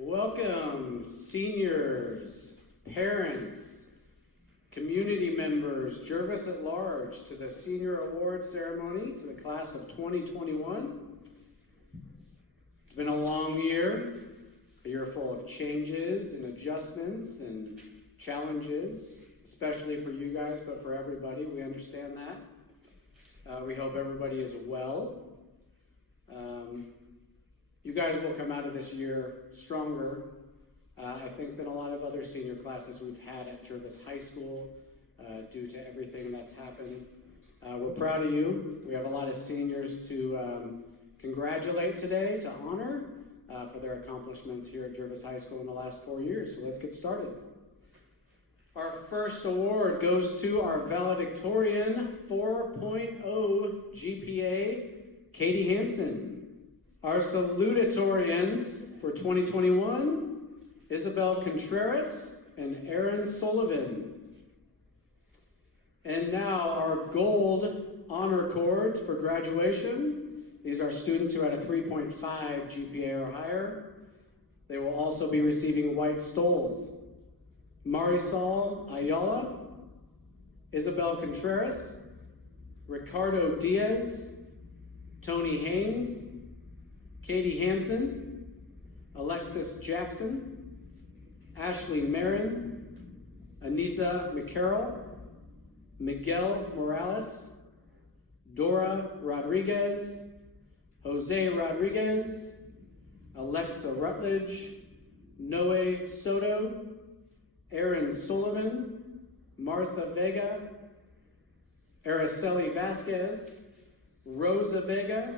Welcome, seniors, parents, community members, Jervis at large, to the Senior Awards Ceremony to the class of 2021. It's been a long year, a year full of changes and adjustments and challenges, especially for you guys, but for everybody. We understand that. We hope everybody is well. You guys will come out of this year stronger, I think, than a lot of other senior classes we've had at Jervis High School due to everything that's happened. We're proud of you. We have a lot of seniors to congratulate today, to honor for their accomplishments here at Jervis High School in the last 4 years. So let's get started. Our first award goes to our valedictorian 4.0 GPA, Katie Hansen. Our salutatorians for 2021, Isabel Contreras and Aaron Sullivan. And now our gold honor cords for graduation. These are students who had a 3.5 GPA or higher. They will also be receiving white stoles. Marisol Ayala, Isabel Contreras, Ricardo Diaz, Tony Haynes, Katie Hansen, Alexis Jackson, Ashley Marin, Anissa McCarroll, Miguel Morales, Dora Rodriguez, Jose Rodriguez, Alexa Rutledge, Noe Soto, Aaron Sullivan, Martha Vega, Araceli Vasquez, Rosa Vega,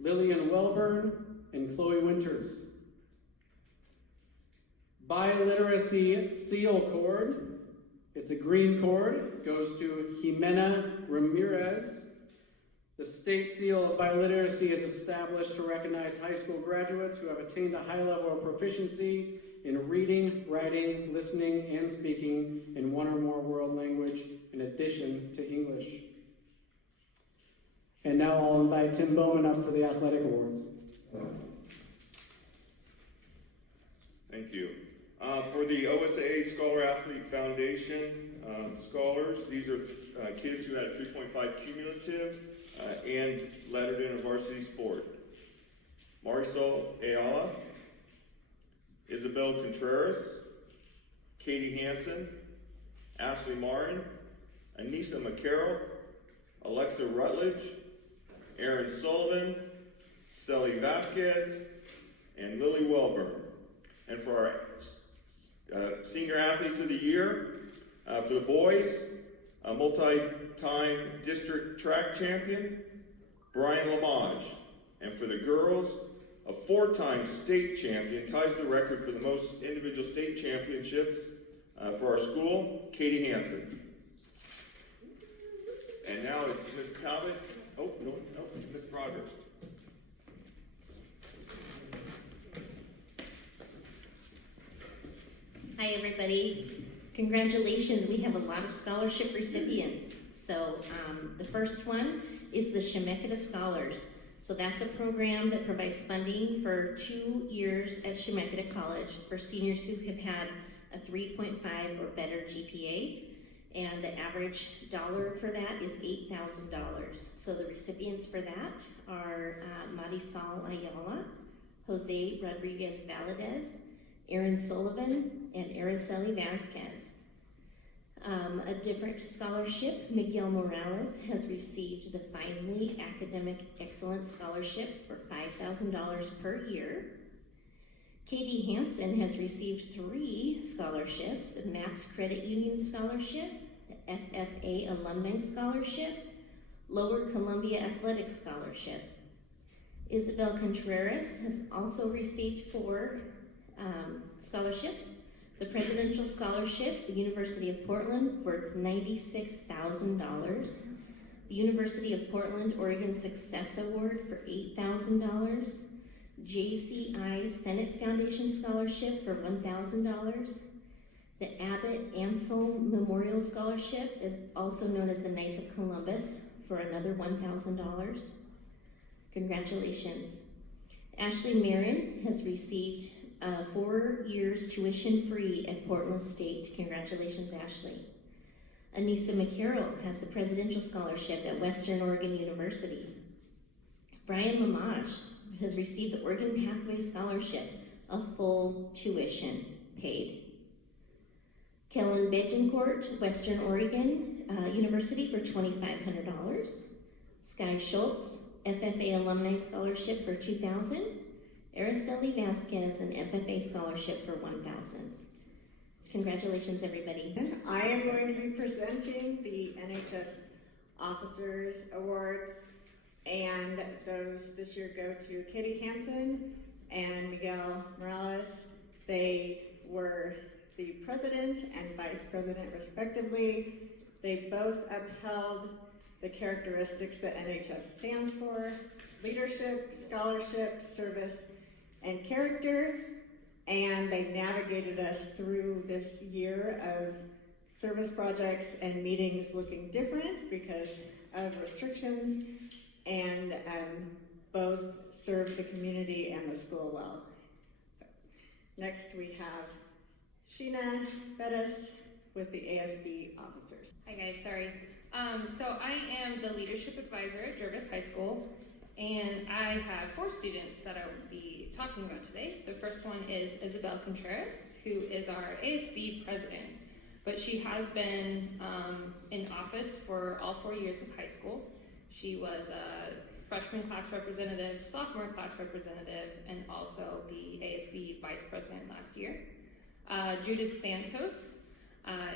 Lillian Welburn, and Chloe Winters. Biliteracy seal cord. It's a green cord. It goes to Jimena Ramirez. The state seal of biliteracy is established to recognize high school graduates who have attained a high level of proficiency in reading, writing, listening, and speaking in one or more world language in addition to English. And now I'll invite Tim Bowman up for the athletic awards. Thank you. For the OSA Scholar Athlete Foundation scholars, these are kids who had a 3.5 cumulative and lettered in a varsity sport. Marisol Ayala, Isabel Contreras, Katie Hansen, Ashley Marin, Anissa McCarroll, Alexa Rutledge, Aaron Sullivan, Sally Vasquez, and Lily Welburn. And for our Senior Athletes of the Year, for the boys, a multi-time district track champion, Brian Lamage. And for the girls, a 4-time state champion, ties the record for the most individual state championships for our school, Katie Hansen. And now it's Miss Talbot. Oh, no, Miss Broadhurst. Hi, everybody. Congratulations. We have a lot of scholarship recipients. So the first one is the Chemeketa Scholars. So that's a program that provides funding for 2 years at Chemeketa College for seniors who have had a 3.5 or better GPA. And the average dollar for that is $8,000. So the recipients for that are Marisol Ayala, Jose Rodriguez Valadez, Aaron Sullivan, and Araceli Vasquez. A different scholarship, Miguel Morales has received the Finally Academic Excellence Scholarship for $5,000 per year. Katie Hansen has received 3 scholarships, the MAPS Credit Union Scholarship, the FFA Alumni Scholarship, Lower Columbia Athletic Scholarship. Isabel Contreras has also received 4 scholarships. The Presidential Scholarship, the University of Portland, worth $96,000. The University of Portland Oregon Success Award for $8,000. JCI Senate Foundation Scholarship for $1,000. The Abbott Ansel Memorial Scholarship is also known as the Knights of Columbus for another $1,000. Congratulations. Ashley Marin has received 4 years tuition-free at Portland State. Congratulations, Ashley. Anissa McCarroll has the Presidential Scholarship at Western Oregon University. Brian Lamage has received the Oregon Pathway Scholarship, a full tuition paid. Kellen Betancourt, Western Oregon University for $2,500. Sky Schultz, FFA Alumni Scholarship for $2,000. Araceli Vasquez, an FFA Scholarship for $1,000. Congratulations, everybody. I am going to be presenting the NHS Officers Awards, and those this year go to Katie Hansen and Miguel Morales. They were the president and vice president, respectively. They both upheld the characteristics that NHS stands for: leadership, scholarship, service, and character. And they navigated us through this year of service projects and meetings looking different because of restrictions, and both served the community and the school well. So, next we have Sheena Bettis with the ASB Officers. Hi guys, sorry. So I am the leadership advisor at Jervis High School, and I have 4 students that I will be talking about today. The first one is Isabel Contreras, who is our ASB president, but she has been in office for all 4 years of high school. She was a freshman class representative, sophomore class representative, and also the ASB vice president last year. Judith Santos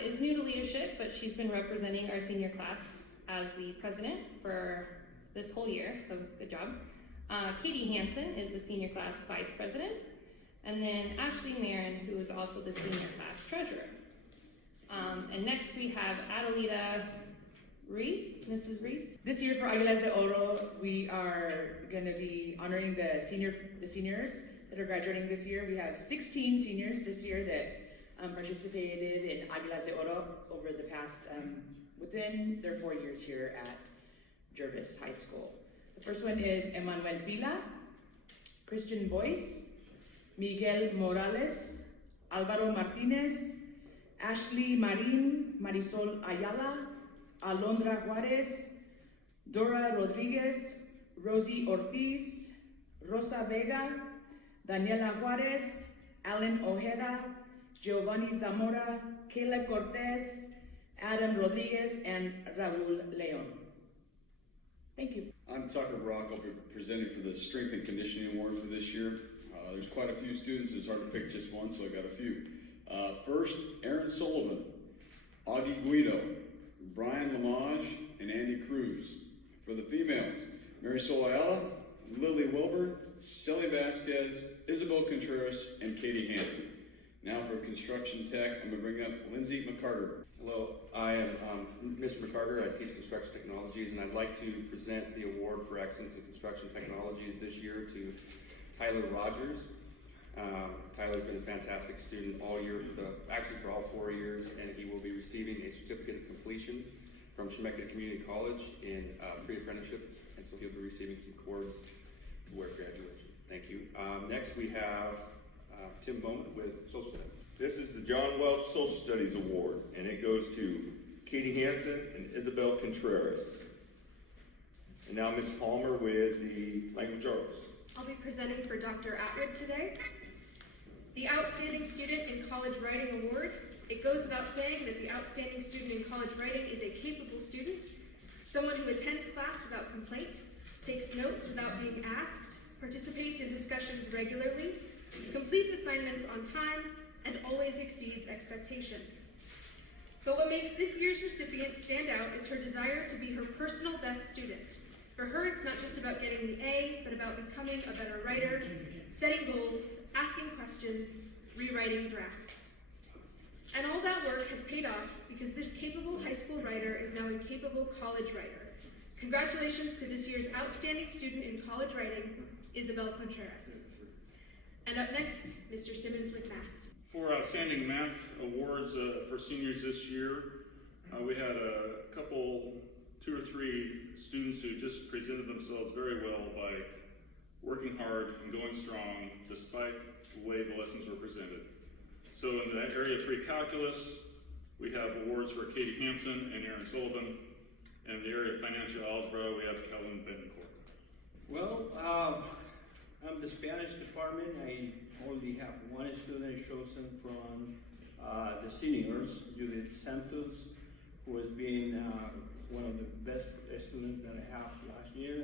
is new to leadership, but she's been representing our senior class as the president for this whole year, so good job. Katie Hansen is the senior class vice president, and then Ashley Marin, who is also the senior class treasurer. And next we have Adelita Reese, Mrs. Reese. This year for Águilas de Oro, we are going to be honoring the seniors that are graduating this year. We have 16 seniors this year that participated in Águilas de Oro over the past, within their 4 years here at Jervis High School. The first one is Emmanuel Pila, Christian Boyce, Miguel Morales, Alvaro Martinez, Ashley Marin, Marisol Ayala, Alondra Juarez, Dora Rodriguez, Rosie Ortiz, Rosa Vega, Daniela Juarez, Alan Ojeda, Giovanni Zamora, Kayla Cortez, Adam Rodriguez, and Raul Leon. Thank you. I'm Tucker Brock. I'll be presenting for the Strength and Conditioning Award for this year. There's quite a few students. It's hard to pick just one, so I got a few. First, Aaron Sullivan, Augie Guido, Brian Lamage, and Andy Cruz. For the females, Marisol Ayala, Lily Wilburn, Celly Vasquez, Isabel Contreras, and Katie Hansen. Now for construction tech, I'm going to bring up Lindsay McCarter. Hello, I am Mr. McCarter. I teach construction technologies, and I'd like to present the award for excellence in construction technologies this year to Tyler Rogers. Tyler's been a fantastic student all year, actually for all 4 years, and he will be receiving a certificate of completion from Chemeketa Community College in pre-apprenticeship, and so he'll be receiving some cords toward graduation. Thank you. Next we have Tim Bowman with Social Studies. This is the John Welch Social Studies Award, and it goes to Katie Hansen and Isabel Contreras. And now Ms. Palmer with the Language Arts. I'll be presenting for Dr. Atwood today. The Outstanding Student in College Writing Award. It goes without saying that the outstanding student in college writing is a capable student, someone who attends class without complaint, takes notes without being asked, participates in discussions regularly, completes assignments on time, and always exceeds expectations. But what makes this year's recipient stand out is her desire to be her personal best student. For her, it's not just about getting the A, but about becoming a better writer, setting goals, asking questions, rewriting drafts. And all that work has paid off because this capable high school writer is now a capable college writer. Congratulations to this year's outstanding student in college writing, Isabel Contreras. And up next, Mr. Simmons with math. For outstanding math awards for seniors this year, we had a couple, 2 or 3 students who just presented themselves very well by working hard and going strong despite the way the lessons were presented. So in the area of pre-calculus, we have awards for Katie Hansen and Aaron Sullivan. And in the area of financial algebra, we have Kellen Bencourt. Well, I'm the Spanish department. I only have one student chosen from the seniors, Judith Santos, who has been one of the best students that I have last year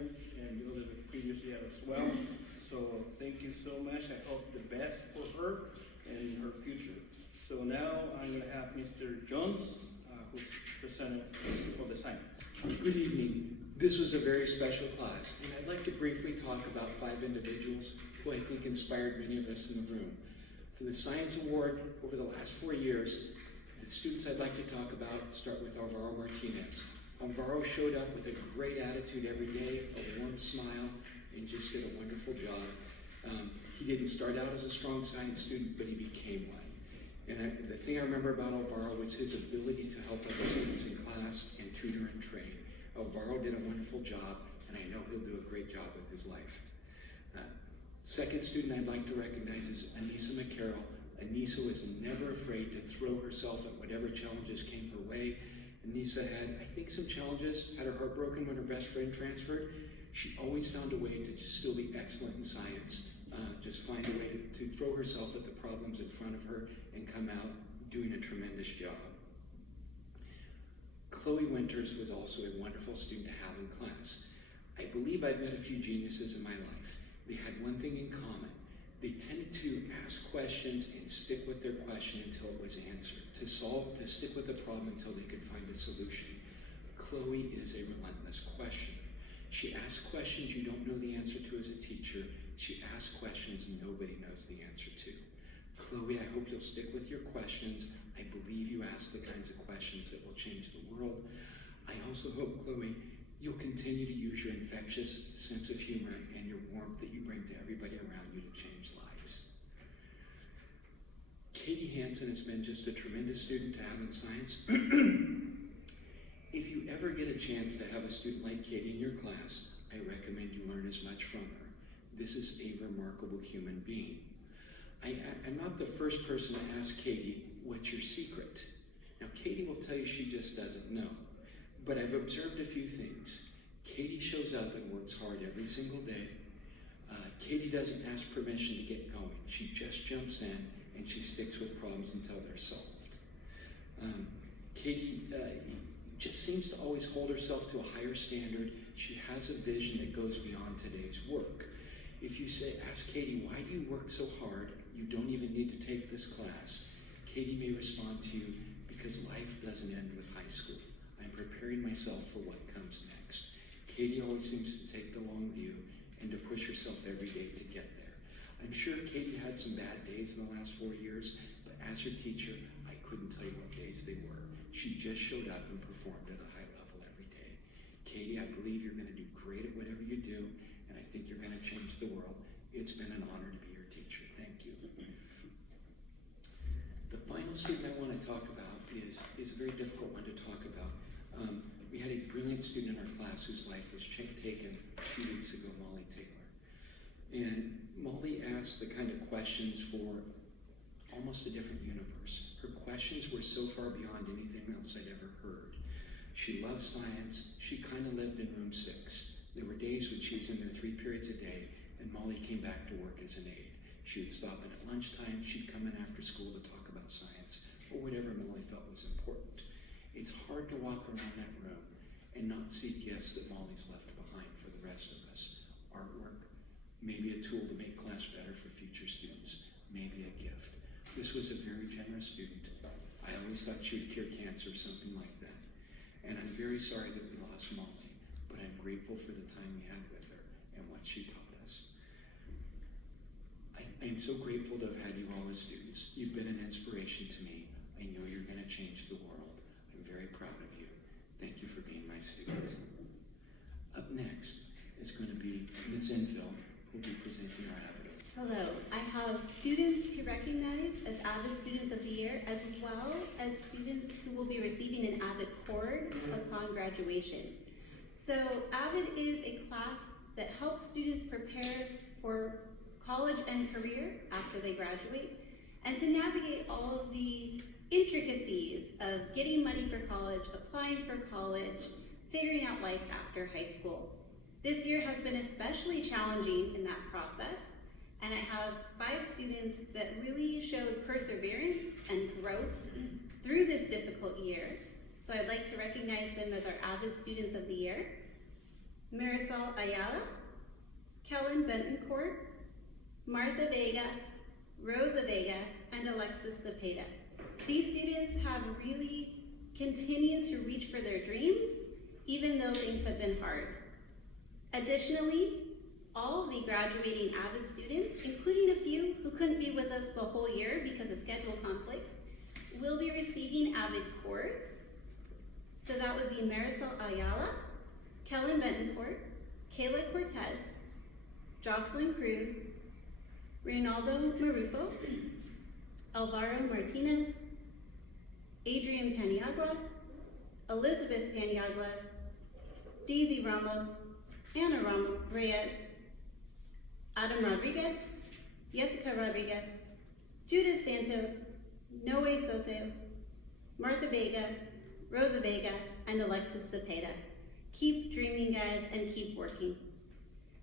and the other previous year as well. So thank you so much. I hope the best for her and her future. So now I'm going to have Mr. Jones, who's presenting for the science. Good evening. This was a very special class, and I'd like to briefly talk about 5 individuals who I think inspired many of us in the room. For the Science Award over the last 4 years, the students I'd like to talk about start with Alvaro Martinez. Alvaro showed up with a great attitude every day, a warm smile, and just did a wonderful job. He didn't start out as a strong science student, but he became one. And the thing I remember about Alvaro was his ability to help other students in class and tutor and train. Alvaro did a wonderful job, and I know he'll do a great job with his life. Second student I'd like to recognize is Anissa McCarroll. Anissa was never afraid to throw herself at whatever challenges came her way. Anissa had, I think, some challenges, had her heart broken when her best friend transferred. She always found a way to still be excellent in science. Just find a way to throw herself at the problems in front of her and come out doing a tremendous job. Chloe Winters was also a wonderful student to have in class. I believe I've met a few geniuses in my life. They had one thing in common. They tended to ask questions and stick with their question until it was answered, to stick with the problem until they could find a solution. Chloe is a relentless questioner. She asks questions you don't know the answer to as a teacher. She asks questions nobody knows the answer to. Chloe, I hope you'll stick with your questions. I believe you ask the kinds of questions that will change the world. I also hope, Chloe, you'll continue to use your infectious sense of humor and your warmth that you bring to everybody around you to change lives. Katie Hansen has been just a tremendous student to have in science. If you ever get a chance to have a student like Katie in your class, I recommend you learn as much from her. This is a remarkable human being. I'm not the first person to ask Katie, what's your secret? Now, Katie will tell you she just doesn't know. But I've observed a few things. Katie shows up and works hard every single day. Katie doesn't ask permission to get going. She just jumps in and she sticks with problems until they're solved. Katie just seems to always hold herself to a higher standard. She has a vision that goes beyond today's work. If you ask Katie, why do you work so hard? You don't even need to take this class. Katie may respond to you, because life doesn't end with high school. I'm preparing myself for what comes next. Katie always seems to take the long view and to push herself every day to get there. I'm sure Katie had some bad days in the last 4 years, but as her teacher, I couldn't tell you what days they were. She just showed up and performed at a high level every day. Katie, I believe you're going to do great at whatever you do, and I think you're going to change the world. It's been an honor to be your teacher. Thank you. The final student I want to talk about is a very difficult one to talk about. We had a brilliant student in our class whose life was taken a few weeks ago, Molly Taylor. And Molly asked the kind of questions for almost a different universe. Her questions were so far beyond anything else I'd ever heard. She loved science. She kind of lived in room 6. There were days when she was in there 3 periods a day, and Molly came back to work as an aide. She would stop in at lunchtime. She'd come in after school to talk about science or whatever Molly felt was important. It's hard to walk around that room and not see gifts that Molly's left behind for the rest of us. Artwork, maybe a tool to make class better for future students, maybe a gift. This was a very generous student. I always thought she would cure cancer or something like that. And I'm very sorry that we lost Molly, but I'm grateful for the time we had with her and what she taught us. I'm so grateful to have had you all as students. You've been an inspiration to me. I know you're going to change the world. I'm very proud of you. Thank you for being my student. Up next is going to be Ms. Enfield, who will be presenting our AVID. Hello, I have students to recognize as AVID Students of the Year, as well as students who will be receiving an AVID cord upon graduation. So AVID is a class that helps students prepare for college and career after they graduate, and to navigate all of the intricacies of getting money for college, applying for college, figuring out life after high school. This year has been especially challenging in that process, and I have 5 students that really showed perseverance and growth through this difficult year. So I'd like to recognize them as our AVID Students of the Year: Marisol Ayala, Kellen Bentoncourt, Martha Vega, Rosa Vega, and Alexis Cepeda. These students have really continued to reach for their dreams, even though things have been hard. Additionally, all the graduating AVID students, including a few who couldn't be with us the whole year because of schedule conflicts, will be receiving AVID cords. So that would be Marisol Ayala, Kellen Bentoncourt, Kayla Cortez, Jocelyn Cruz, Reynaldo Marufo, Alvaro Martinez, Adrian Paniagua, Elizabeth Paniagua, Daisy Ramos, Ana Reyes, Adam Rodriguez, Jessica Rodriguez, Judith Santos, Noe Soto, Martha Vega, Rosa Vega, and Alexis Cepeda. Keep dreaming, guys, and keep working.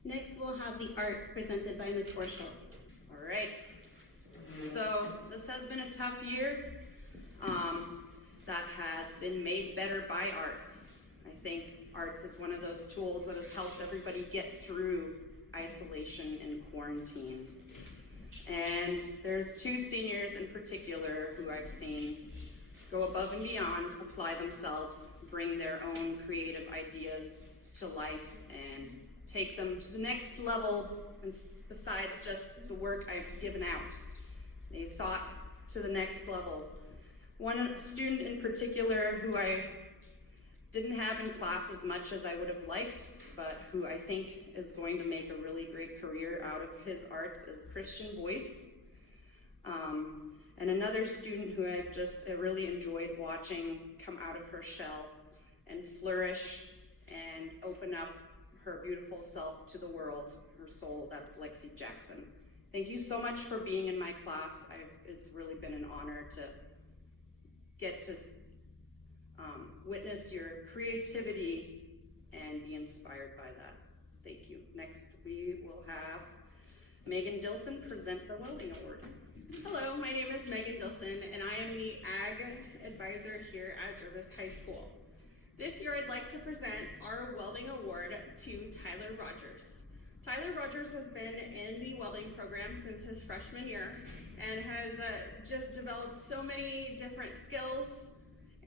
Next, we'll have the arts presented by Ms. Horschel. All right. So this has been a tough year that has been made better by arts. I think arts is one of those tools that has helped everybody get through isolation and quarantine. And there's 2 seniors in particular who I've seen go above and beyond, apply themselves, bring their own creative ideas to life, and take them to the next level, and besides just the work I've given out. They've thought to the next level. One student in particular who I didn't have in class as much as I would have liked, but who I think is going to make a really great career out of his arts is Christian Boyce. And another student who I've just really enjoyed watching come out of her shell and flourish and open up her beautiful self to the world, her soul, that's Lexi Jackson. Thank you so much for being in my class. It's really been an honor to get to witness your creativity and be inspired by that. Thank you. Next, we will have Megan Dilson present the Welding Award. Hello, my name is Megan Dilson, and I am the Ag Advisor here at Jervis High School. This year, I'd like to present our Welding Award to Tyler Rogers. Tyler Rogers has been in the welding program since his freshman year and has just developed so many different skills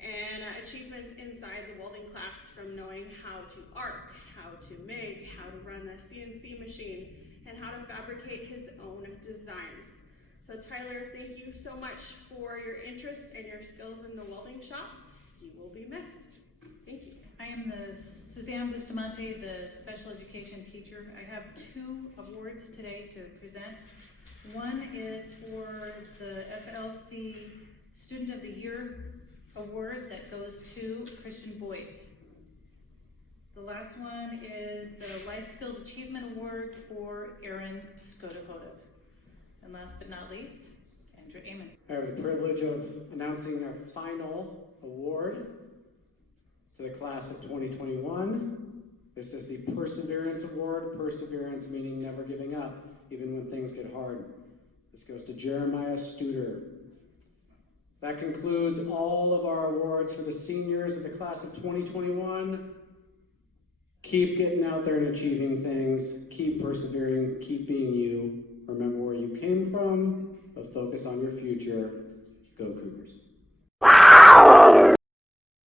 and achievements inside the welding class, from knowing how to arc, how to make, how to run the CNC machine, and how to fabricate his own designs. So Tyler, thank you so much for your interest and your skills in the welding shop. You will be missed. Thank you. I am the Suzanne Bustamante, the special education teacher. I have 2 awards today to present. One is for the FLC Student of the Year award that goes to Christian Boyce. The last one is the Life Skills Achievement Award for Aaron Skodahodov. And last but not least, Andrew Amon. I have the privilege of announcing our final award to the class of 2021. This is the Perseverance Award. Perseverance meaning never giving up, even when things get hard. This goes to Jeremiah Studer. That concludes all of our awards for the seniors of the class of 2021. Keep getting out there and achieving things. Keep persevering. Keep being you. Remember where you came from, but focus on your future. Go Cougars.